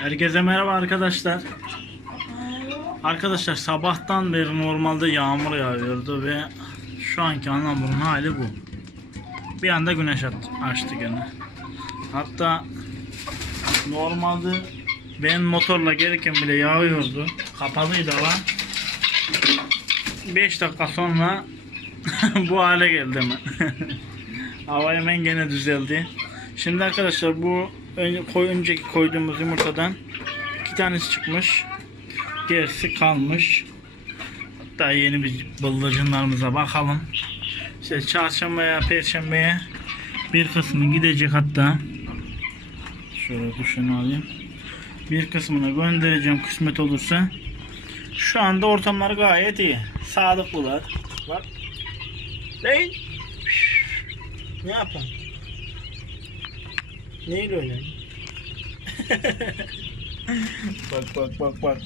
Herkese merhaba arkadaşlar. Arkadaşlar sabahtan beri normalde yağmur yağıyordu ve şu anki Anamur'un hali bu. Bir anda güneş açtı gene. Hatta normalde ben motorla gelirken bile yağıyordu. Kapalıydı hava. 5 dakika sonra bu hale geldi mi? hava hemen gene düzeldi. Şimdi arkadaşlar bu önceki koyduğumuz yumurtadan iki tanesi çıkmış. Gerisi kalmış. Hatta yeni bir bıldırcınlarımıza bakalım. İşte çarşambaya, perşembeye bir kısmı gidecek hatta. Şöyle duşunu alayım. Bir kısmını göndereceğim kısmet olursa. Şu anda ortamları gayet iyi. Sadıklılar. Bak. Değil. Ne yapalım? Neyle oynayın? bak bak bak bak.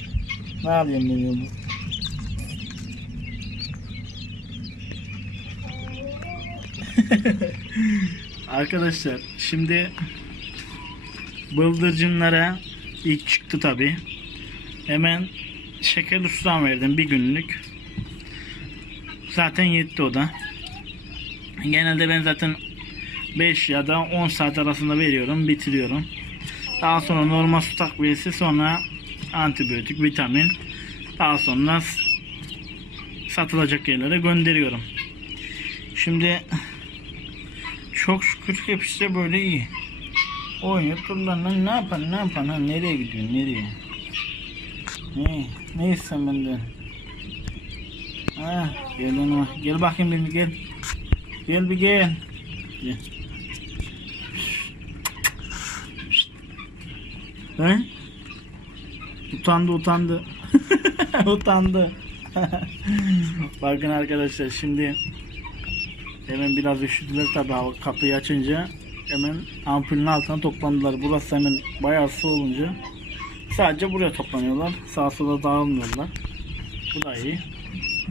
Ne yapayım ben bu? Arkadaşlar şimdi bıldırcınlara ilk çıktı tabi. Hemen şeker ustam verdim bir günlük. Zaten yetti o da. Genelde ben zaten 5 ya da 10 saat arasında veriyorum, bitiriyorum. Daha sonra normal su takviyesi, sonra antibiyotik, vitamin. Daha sonra satılacak yerlere gönderiyorum. Şimdi çok şükür hepsi böyle iyi. Oynuyor turlarla ne yapan ne yapan ha nereye gidiyorsun nereye? Ne? Ne istiyorsun benden? Ha, gel. Gel bakayım bir gel. Gel bir gel. Gel. He? Utandı utandı. utandı. Bakın arkadaşlar şimdi hemen biraz üşüdüler tabi kapıyı açınca hemen ampulün altına toplandılar. Burası hemen bayağı sığ olunca sadece buraya toplanıyorlar. Sağa sola dağılmıyorlar. Bu da iyi.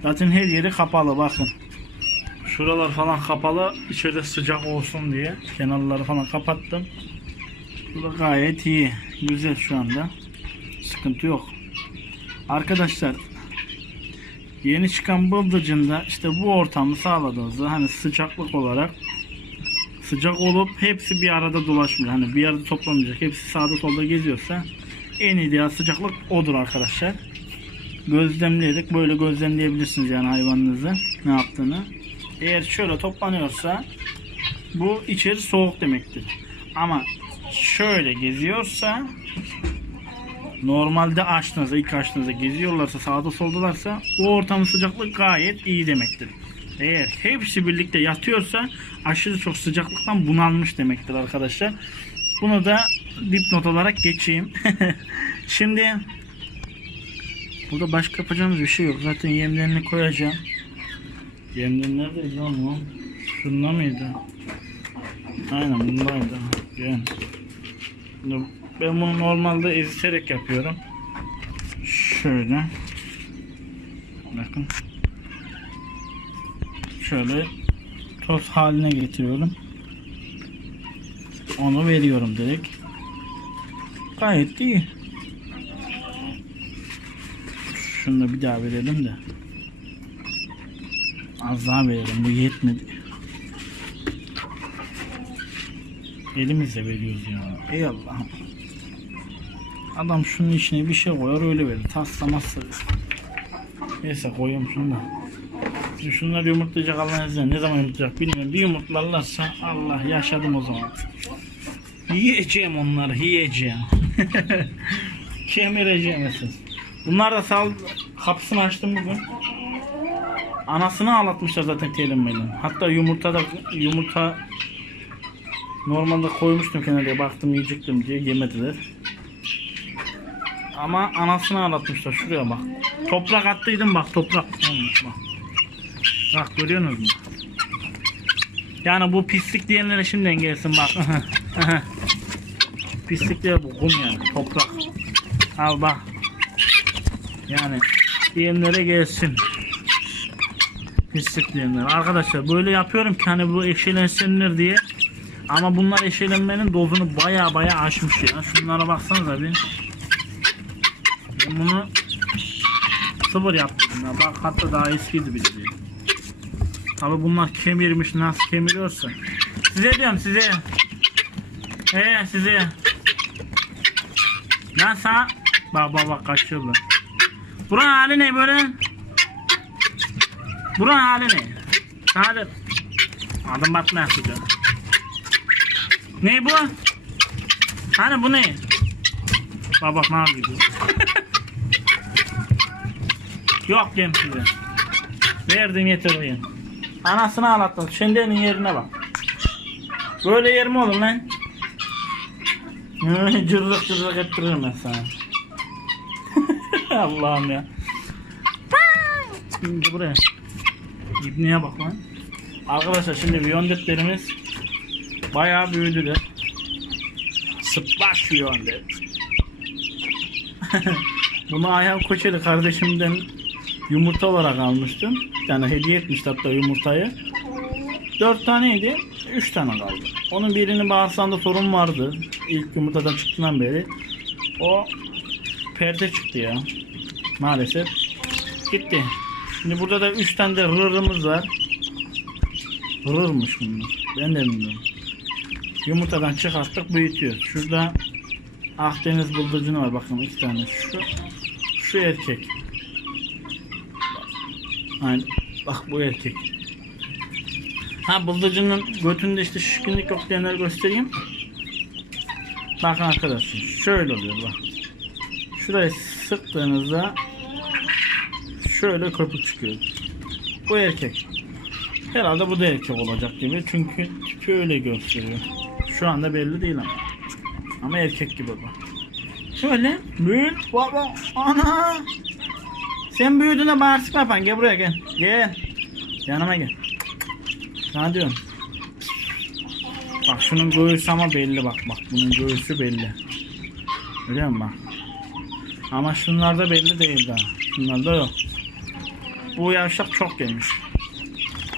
Zaten her yeri kapalı bakın. Şuralar falan kapalı. içeride sıcak olsun diye. Kenarları falan kapattım. Bu da gayet iyi. Güzel şu anda. Sıkıntı yok. Arkadaşlar yeni çıkan bıldırcında işte bu ortamı sağladığınızda hani sıcaklık olarak sıcak olup hepsi bir arada dolaşmıyor. Hani bir arada toplamayacak. Hepsi sağda solda geziyorsa en ideal sıcaklık odur arkadaşlar. Gözlemleyerek böyle gözlemleyebilirsiniz yani hayvanınızı ne yaptığını. Eğer şöyle toplanıyorsa bu içeri soğuk demektir. Ama şöyle geziyorsa normalde açtığınızda ilk açtığınızda geziyorlarsa sağda soldalarsa o ortamın sıcaklığı gayet iyi demektir. Eğer hepsi birlikte yatıyorsa aşırı çok sıcaklıktan bunalmış demektir arkadaşlar. Bunu da dipnot olarak geçeyim. Şimdi burada başka yapacağımız bir şey yok. Zaten yemlerini koyacağım. Yemler neredeydi lan o? Şunda mıydı? Aynen bundaydı. Şimdi Ben bunu normalde eziterek yapıyorum. Şöyle. Bakın. Şöyle toz haline getiriyorum. Onu veriyorum direkt. Gayet iyi. Şunu da bir daha verelim de. Az daha verelim. Bu yetmedi. Elimizle veriyoruz ya. Ey Allah'ım. Adam şunun içine bir şey koyar öyle verir. Taslamazsa. Neyse koyayım şunu da. Şimdi şunlar yumurtlayacak Allah'ın izniyle. Ne zaman yumurtlayacak bilmiyorum. Bir yumurtlarlarsa Allah yaşadım o zaman. Yiyeceğim onları yiyeceğim. Kemireceğim esas. Bunlar da sal kapısını açtım bugün. Anasını ağlatmışlar zaten telimmeyle. Hatta yumurta da yumurta normalde koymuştum kenara baktım yiyecektim diye yemediler. Ama anasını ağlatmışlar şuraya bak. Toprak attıydım bak toprak. Bak. Bak görüyorsunuz mu? Yani bu pislik diyenlere şimdiden gelsin bak. pislik diye bu kum yani toprak. Al bak. Yani diyenlere gelsin. Pislik diyenler. Arkadaşlar böyle yapıyorum ki hani bu eşelensinler diye. Ama bunlar eşelenmenin dozunu baya baya aşmış ya. Şunlara baksanıza bir. Ben bunu sıfır yaptım ya. Bak hatta daha eskiydi bile değil. Tabi bunlar kemirmiş nasıl kemiriyorsa. Size diyorum size. Ee size. Lan sağ. Bak bak bak kaçıyordu. Buranın hali ne böyle? Buranın hali ne? Hadi. Adım batma yapacağım. Ne bu? Hani bu ne? Bak bak ne yapıyor? Yok gem size. Verdim yeter oyun. Anasını ağlattın. Şimdinin yerine bak. Böyle yer mi olur lan? cırlık cırlık ettiririm ben sana. Allah'ım ya. Şimdi buraya. İbniye bak lan. Arkadaşlar şimdi viyondetlerimiz bayağı büyüdüler. Sıplaş viyondet. Bunu Ayhan Koçeli kardeşimden yumurta olarak almıştım. Yani hediye etmişti hatta yumurtayı. Dört taneydi. Üç tane kaldı. Onun birinin bağırsağında sorun vardı. İlk yumurtadan çıktığından beri. O perde çıktı ya. Maalesef. Gitti. Şimdi burada da üç tane de rırımız var. Rırmış bunlar. Ben de bilmiyorum. Yumurtadan çıkarttık büyütüyor. Şurada Akdeniz bıldırcını var bakın iki tane. Şu şu erkek. Aynen. Bak bu erkek. Ha bıldırcının götünde işte şişkinlik yok diyenleri göstereyim. Bakın arkadaşlar şöyle oluyor bak. Şurayı sıktığınızda şöyle köpük çıkıyor. Bu erkek. Herhalde bu da erkek olacak gibi. Çünkü tipi öyle gösteriyor. Şu anda belli değil ama. Ama erkek gibi bu. Şöyle büyük baba ana. Sen büyüdüğünde bağırsık yapan gel buraya gel. Gel. Yanıma gel. Ne diyorsun? Bak şunun göğüsü ama belli bak bak bunun göğüsü belli. Görüyor musun bak. Ama şunlarda belli değil daha. Şunlarda yok. Bu yavşak çok yemiş.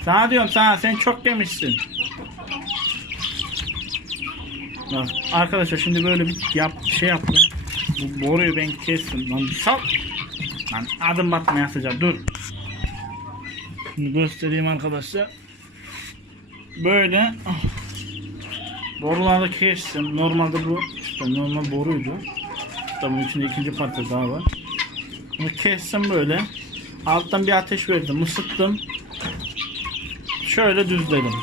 Sana diyorum sana sen çok yemişsin. Bak arkadaşlar şimdi böyle bir yap şey yaptım. Bu boruyu ben kestim. Lan sal. Lan adım batmaya sıcak dur. Şimdi göstereyim arkadaşlar. Böyle ah. boruları kestim. Normalde bu işte normal boruydu. Tabii bunun içinde ikinci parça daha var. Bunu kestim böyle. Alttan bir ateş verdim. Isıttım. Şöyle düzledim.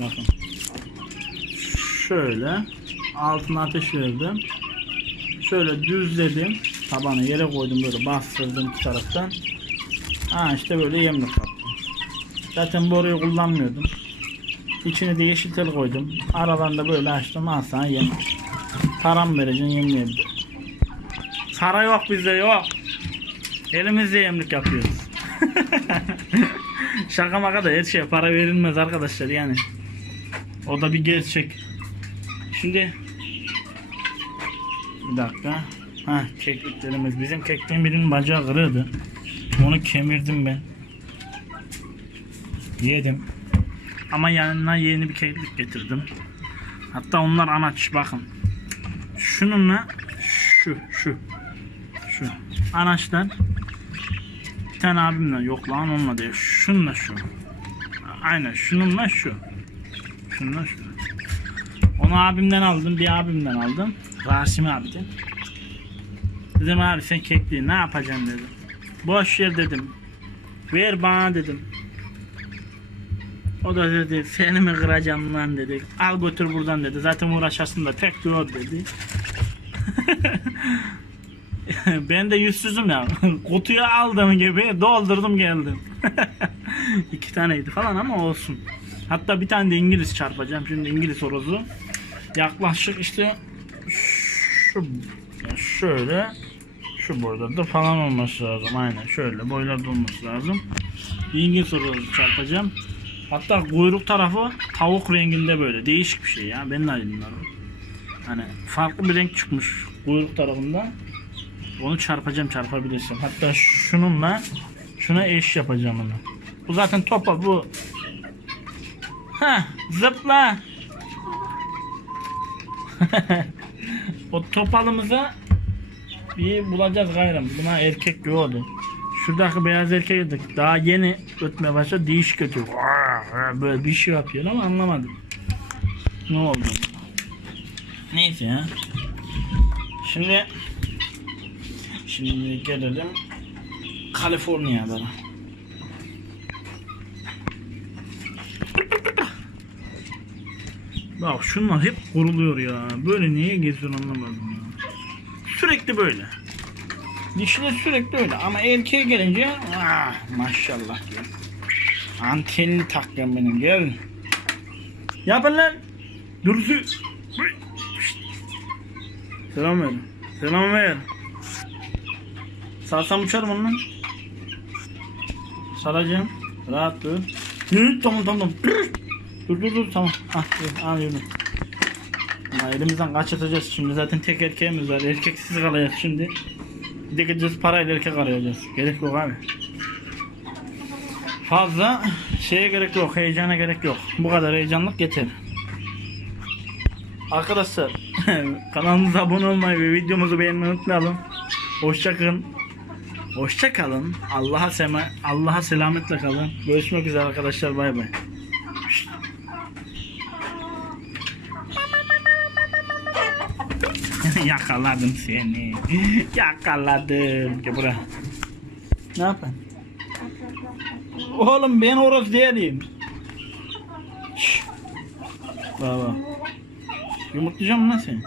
Bakın. Şöyle. Altına ateş verdim. Şöyle düzledim. Tabanı yere koydum böyle bastırdım iki taraftan. Ha işte böyle yemlik yaptım. Zaten boruyu kullanmıyordum. İçine de yeşil tel koydum. Aralarında böyle açtım. Al sana yem. Param vereceksin yemleyebilir. Para yok bizde yok. Elimizde yemlik yapıyoruz. Şaka maka da her şeye para verilmez arkadaşlar yani. O da bir gerçek. Şimdi bir dakika. Ha kekliklerimiz. Bizim kekliğin birinin bacağı kırıldı. Onu kemirdim ben. Yedim. Ama yanına yeni bir keklik getirdim. Hatta onlar anaç bakın. Şununla şu şu şu anaçlar bir tane abimle yok lan onunla değil. Şununla şu. Aynen şununla şu. Şununla şu. Onu abimden aldım. Bir abimden aldım. Rasim abiden. Dedim abi sen kekliği ne yapacaksın dedim. Boş ver dedim. Ver bana dedim. O da dedi seni mi kıracağım lan dedi. Al götür buradan dedi. Zaten uğraşasın da tek o dedi. ben de yüzsüzüm ya. Kutuyu aldım gibi doldurdum geldim. İki taneydi falan ama olsun. Hatta bir tane de İngiliz çarpacağım. Şimdi İngiliz horozu. Yaklaşık işte şu şöyle şu boylarda falan olması lazım. Aynen şöyle boylarda olması lazım. İngiliz horozu çarpacağım. Hatta kuyruk tarafı tavuk renginde böyle. Değişik bir şey ya. Ben de bilmiyorum. Hani farklı bir renk çıkmış kuyruk tarafında. Onu çarpacağım çarpabilirsem. Hatta şununla şuna eş yapacağım onu. Bu zaten topa bu. Ha zıpla. o topalımıza bir bulacağız gayrım. Buna erkek yoğdu. Şuradaki beyaz erkek. Daha yeni ötmeye başladı. Diş kötü. Böyle bir şey yapıyor ama anlamadım. Ne oldu? Neyse ya. Şimdi şimdi gelelim Kaliforniya'da. Bak şunlar hep kuruluyor ya. Böyle niye geziyor anlamadım ya. Sürekli böyle. Dişiler sürekli öyle ama erkeğe gelince ah, maşallah diyor. Antenini takıyorum benim gel. Yapın lan. Durusu. Selam ver. Selam ver. Salsam uçarım onunla. Saracağım. Rahat dur. Yürü tamam tamam. Dur dur dur tamam. Ah al yürü. Ama elimizden kaçırtacağız şimdi zaten tek erkeğimiz var. Erkeksiz kalacağız şimdi. Bir de gideceğiz parayla erkek arayacağız. Gerek yok abi. Fazla şeye gerek yok. Heyecana gerek yok. Bu kadar heyecanlık yeter. Arkadaşlar kanalımıza abone olmayı ve videomuzu beğenmeyi unutmayalım. Hoşçakalın. Hoşça kalın. Allah'a Allah'a selametle kalın. Görüşmek üzere arkadaşlar. Bay bay. Yakaladım seni. Yakaladım. Gel buraya. Ne yapın? Oğlum ben horoz değilim. Baba. Yumurtlayacağım lan seni.